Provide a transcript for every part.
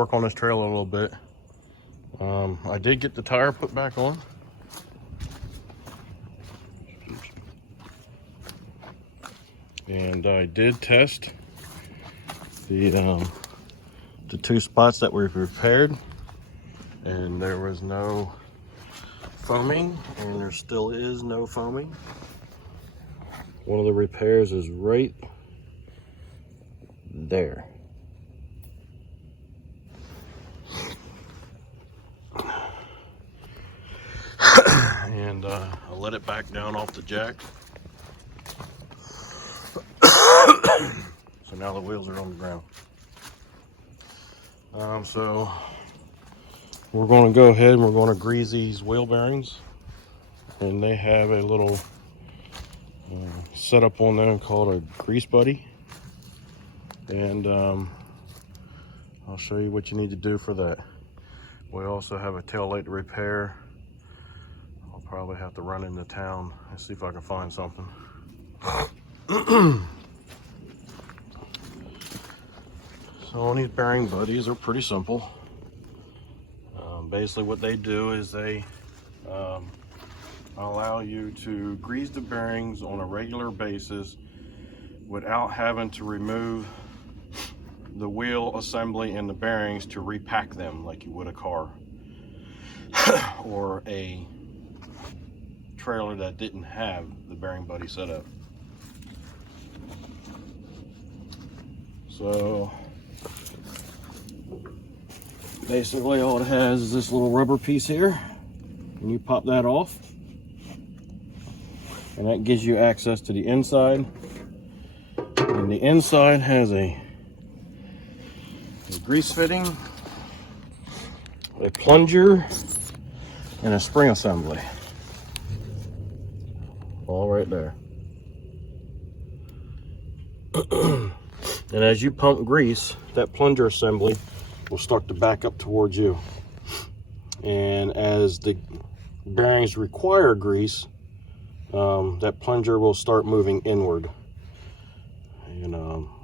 work on this trailer a little bit. I did get the tire put back on. And I did test the 2 spots that we've repaired, and there was no foaming, and there still is no foaming. One of the repairs is right there. And I let it back down off the jack. So now the wheels are on the ground. So we're going to go ahead and we're going to grease these wheel bearings, and they have a little setup on them called a grease buddy, and I'll show you what you need to do for that. We also have a tail light to repair. I'll probably have to run into town and see if I can find something. So on these bearing buddies are pretty simple. Basically what they do is they allow you to grease the bearings on a regular basis without having to remove the wheel assembly and the bearings to repack them like you would a car or a trailer that didn't have the bearing buddy set up. So basically all it has is this little rubber piece here, and you pop that off, and that gives you access to the inside. And the inside has a grease fitting, a plunger, and a spring assembly. All right there. And as you pump grease, that plunger assembly will start to back up towards you. And as the bearings require grease, that plunger will start moving inward, and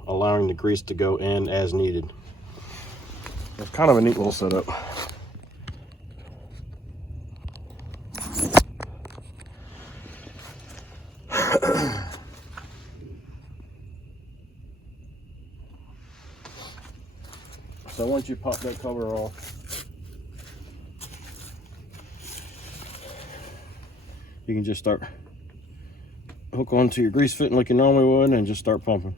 allowing the grease to go in as needed. It's kind of a neat little setup. So once you pop that cover off, you can just start hook onto your grease fitting like you normally would and just start pumping.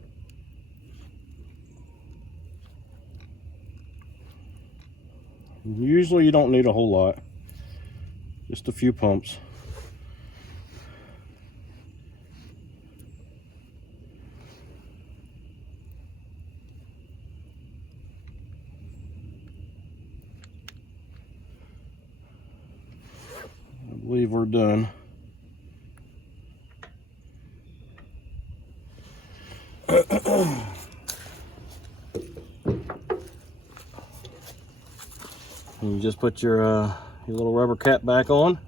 Usually you don't need a whole lot, just a few pumps. I believe we're done. And you just put your little rubber cap back on.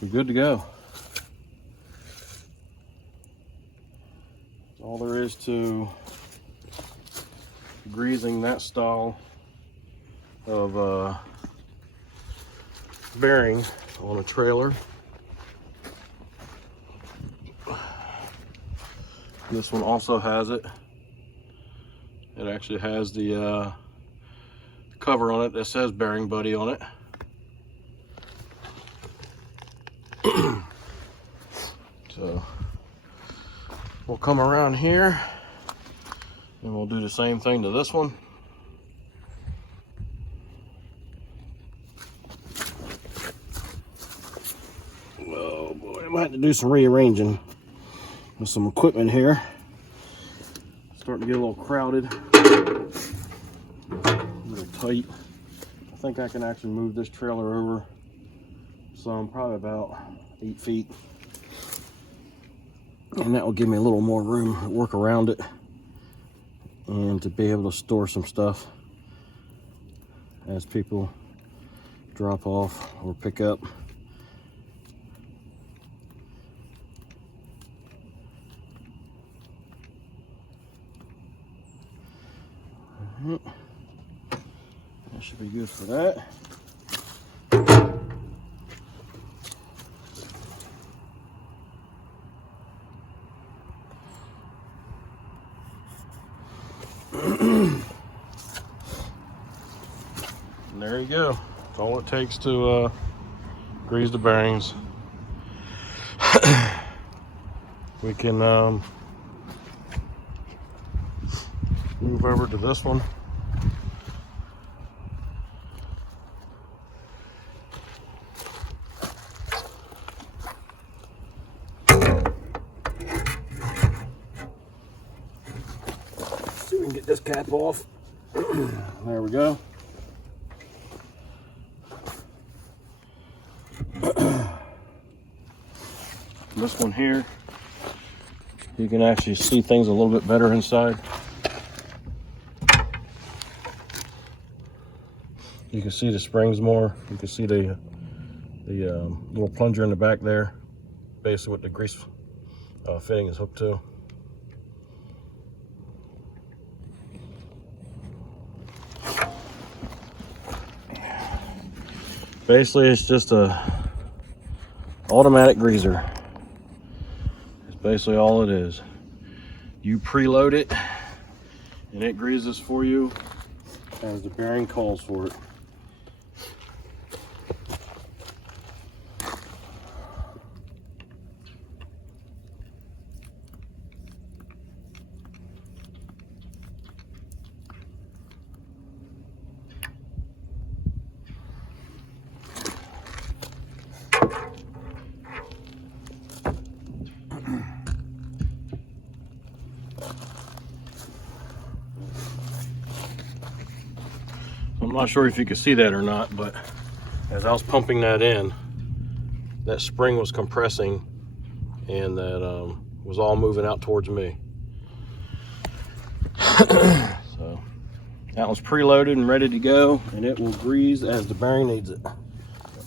You're good to go. That's all there is to greasing that style of bearing on a trailer. This one also has it. It actually has the cover on it that says Bearing Buddy on it. So we'll come around here and we'll do the same thing to this one. Oh boy, I might have to do some rearranging with some equipment here. Starting to get a little crowded, a little tight. I think I can actually move this trailer over some, probably about 8 feet. And that will give me a little more room to work around it and to be able to store some stuff as people drop off or pick up. That should be good for that. And there you go. That's all it takes to grease the bearings. We can move over to this one. See if we can get this cap off. There we go. This one here, you can actually see things a little bit better inside. You can see the springs more. You can see the little plunger in the back there, basically what the grease fitting is hooked to. Basically, it's just a automatic greaser. It's basically all it is. You preload it, and it greases for you as the bearing calls for it. I'm not sure if you could see that or not, but as I was pumping that in, that spring was compressing, and that was all moving out towards me. So that one's preloaded and ready to go, and it will grease as the bearing needs it.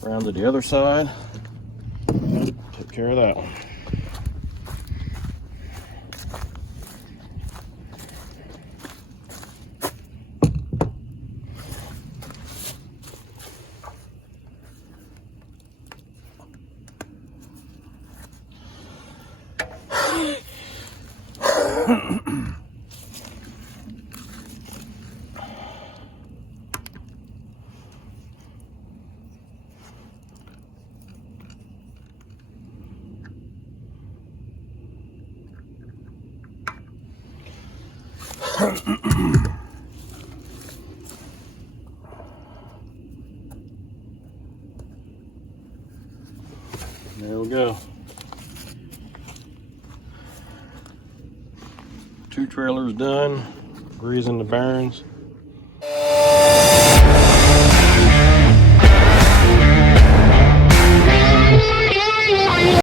Around to the other side, take care of that one. There we go. 2 trailers done, greasing the bearings.